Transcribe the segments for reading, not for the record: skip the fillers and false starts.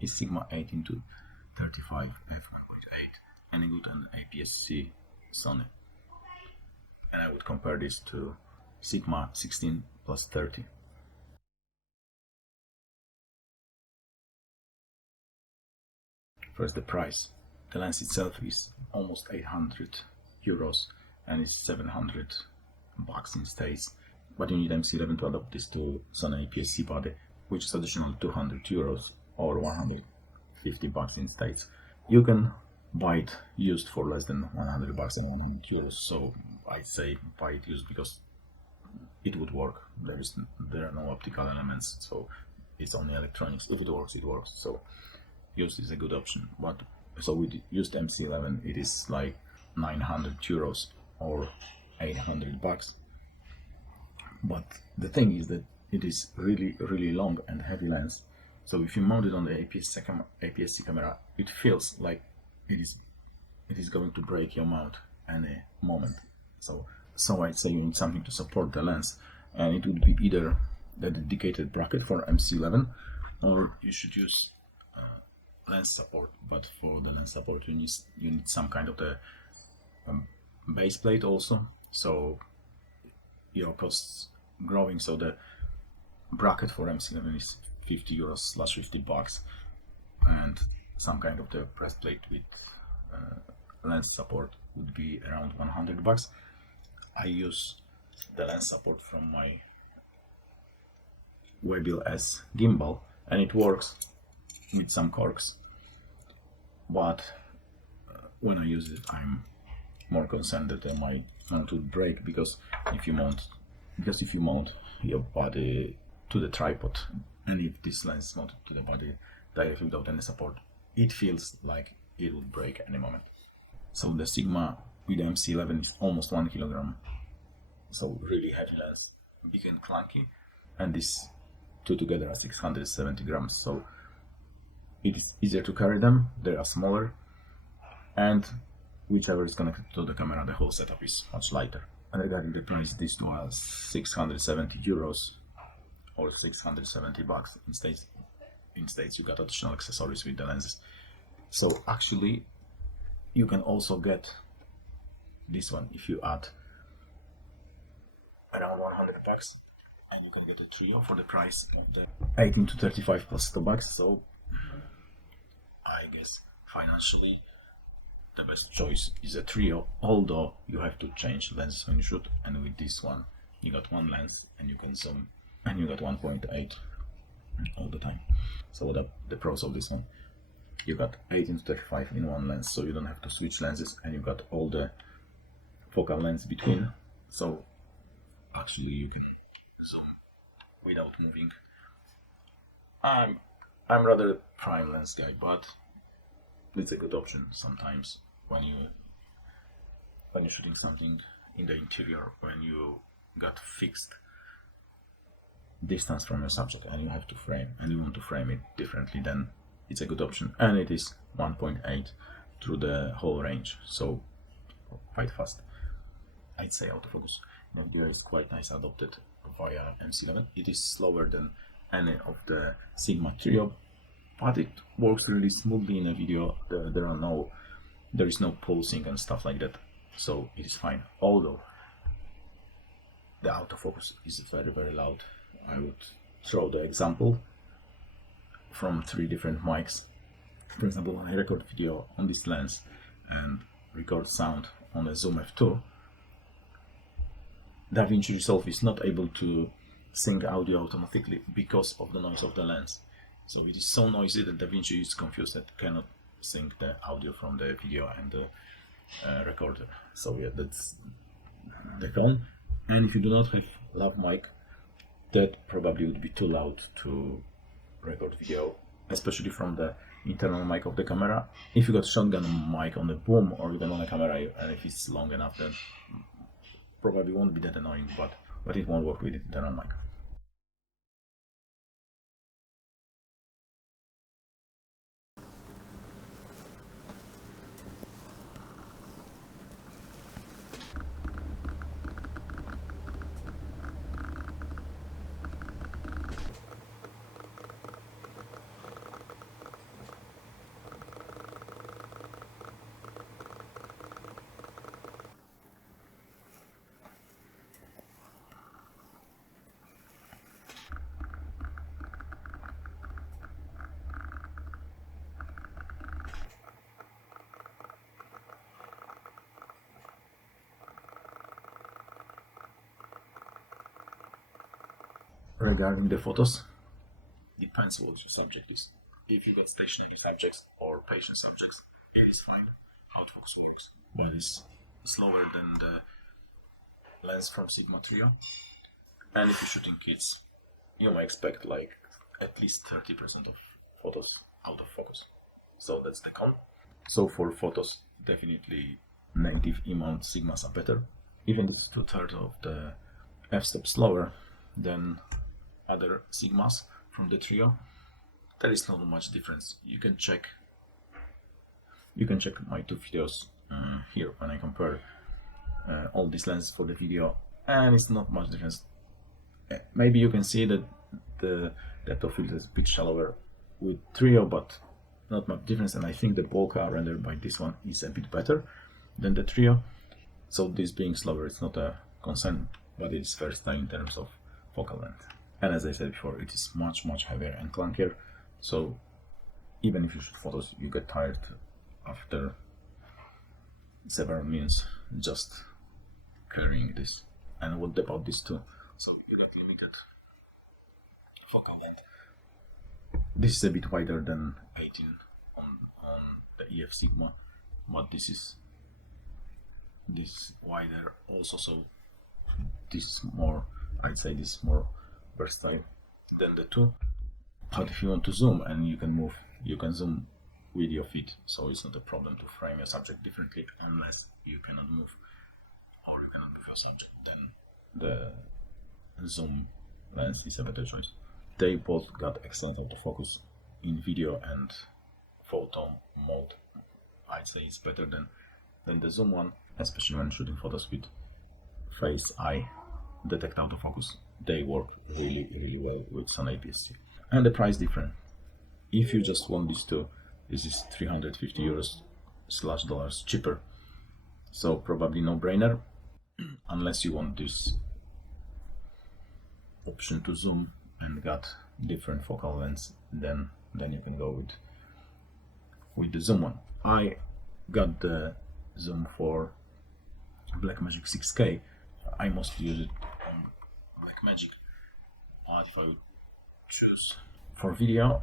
is Sigma 18-35 F1.8, and I got an APS-C Sony. And I would compare this to Sigma 16+30. First, the price. The lens itself is almost 800 euros and it's 700 bucks in States. But you need MC11 to adapt this to Sony APS-C body, which is additional 200 euros or 150 bucks in States. You can buy it used for less than 100 bucks and 100 euros. So I'd say buy it used because it would work. There are no optical elements, so it's only electronics. If it works, it works. So used is a good option. But so with used MC11, it is like 900 euros or 800 bucks. But the thing is that it is really long and heavy lens. So if you mount it on the APS-C camera, it feels like it is going to break your mount any moment. So I'd say you need something to support the lens, and it would be either the dedicated bracket for MC11, or you should use lens support. But for the lens support, you need some kind of the base plate also. So your costs growing. So the bracket for MC11 is 50 euros / 50 bucks, and some kind of the press plate with lens support would be around 100 bucks. I use the lens support from my Webil S gimbal, and it works with some corks, but when I use it, I'm more concerned that my mount would break, because if you mount your body to the tripod, and if this lens is mounted to the body directly without any support, it feels like it will break any moment. So the Sigma with the MC11 is almost 1 kilogram, so really heavy lens, big and clunky, and this two together are 670 grams, so it is easier to carry them. They are smaller, and whichever is connected to the camera, the whole setup is much lighter. And regarding the price, these two are 670 euros or 670 bucks. In States you got additional accessories with the lenses. So actually you can also get this one if you add around 100 bucks, and you can get a trio for the price of the 18-35 plus 2 bucks. So I guess financially the best choice is a trio, although you have to change lenses when you shoot, and with this one you got one lens and you can zoom, and you got 1.8 all the time. So the pros of this one, you got 18-35 in one lens, so you don't have to switch lenses, and you got all the focal lengths between, so actually you can zoom without moving. I'm rather a prime lens guy, but it's a good option sometimes when you're shooting something in the interior, when you got fixed distance from your subject and you have to frame, and you want to frame it differently, then it's a good option. And it is 1.8 through the whole range, so quite fast. I'd say autofocus here is quite nice, adopted via MC11. It is slower than any of the Sigma trio, but it works really smoothly in a video. There is no pulsing and stuff like that, so it is fine. Although the autofocus is very loud. I would throw the example from 3 different mics. For example, when I record video on this lens and record sound on a Zoom F2, DaVinci Resolve is not able to sync audio automatically because of the noise of the lens. So it is so noisy that DaVinci is confused that cannot sync the audio from the video and the recorder. So yeah, that's the con. And if you do not have lav mic, that probably would be too loud to record video, especially from the internal mic of the camera. If you got shotgun mic on the boom or even on the camera, and if it's long enough, then probably won't be that annoying, but it won't work with the internal mic. Regarding the photos, depends what your subject is. If you got stationary subjects or patient subjects, it is fine. Autofocus works, but it's slower than the lens from Sigma Trio. And if you're shooting kids, you might expect like at least 30% of photos out of focus. So that's the con. So for photos, definitely native E-mount Sigmas are better. Even if 2/3 of the f-stop slower than other Sigmas from the Trio, there is not much difference. You can check my two videos here when I compare all these lenses for the video, and it's not much difference. Maybe you can see that the depth of field is a bit shallower with Trio, but not much difference. And I think the bokeh rendered by this one is a bit better than the Trio. So this being slower, it's not a concern, but it's versatile in terms of focal length. And as I said before, it is much heavier and clunkier. So even if you shoot photos, you get tired after several minutes just carrying this. And what about this too? So you got limited focal length. This is a bit wider than 18 on the EF Sigma, but this is wider also, so this is more, I'd say this is more versatile than the two. But if you want to zoom and you can move, you can zoom with your feet, so it's not a problem to frame your subject differently unless you cannot move or you cannot move your subject. Then the zoom lens is a better choice. They both got excellent autofocus in video and photo mode. I'd say it's better than the zoom one, especially when shooting photos with face eye detect autofocus. They work really well with Sony APS-C. And the price different. If you just want these two, this is 350 euros / dollars cheaper. So probably no brainer, unless you want this option to zoom and got different focal lengths, then you can go with the zoom one. I got the zoom for Blackmagic 6K. I mostly use it on Blackmagic. If I would choose for video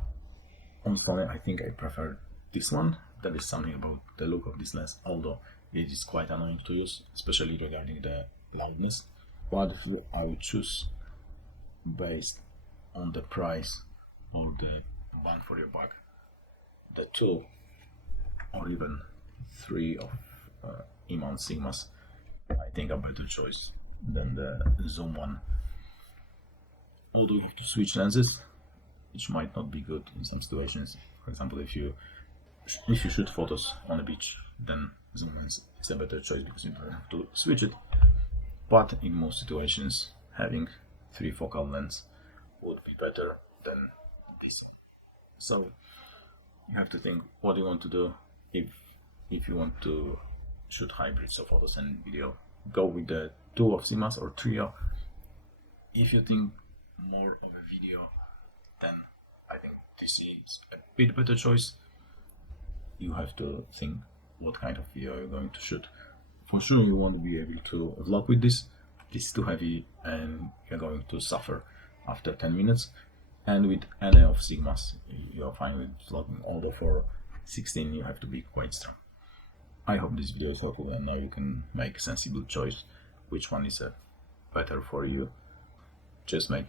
on Sony, I think I prefer this one. There is something about the look of this lens, although it is quite annoying to use, especially regarding the loudness. But I would choose based on the price or the bang for your buck, the 2 or even 3 of E-mount Sigmas, I think a better choice than the zoom one. Although you have to switch lenses, which might not be good in some situations. For example, if you shoot photos on a beach, then zoom lens is a better choice because you don't have to switch it. But in most situations, having 3 focal lengths would be better than this one. So you have to think what you want to do. If you want to shoot hybrids of photos and video, go with the 2 of Sigmas or Trio. If you think more of a video, then I think this is a bit better choice. You have to think what kind of video you're going to shoot. For sure you won't be able to vlog with this. This is too heavy and you're going to suffer after 10 minutes. And with any of Sigmas, you're fine with vlogging, although for 16 you have to be quite strong. I hope this video is helpful and now you can make a sensible choice which one is better for you. Cheers, mate.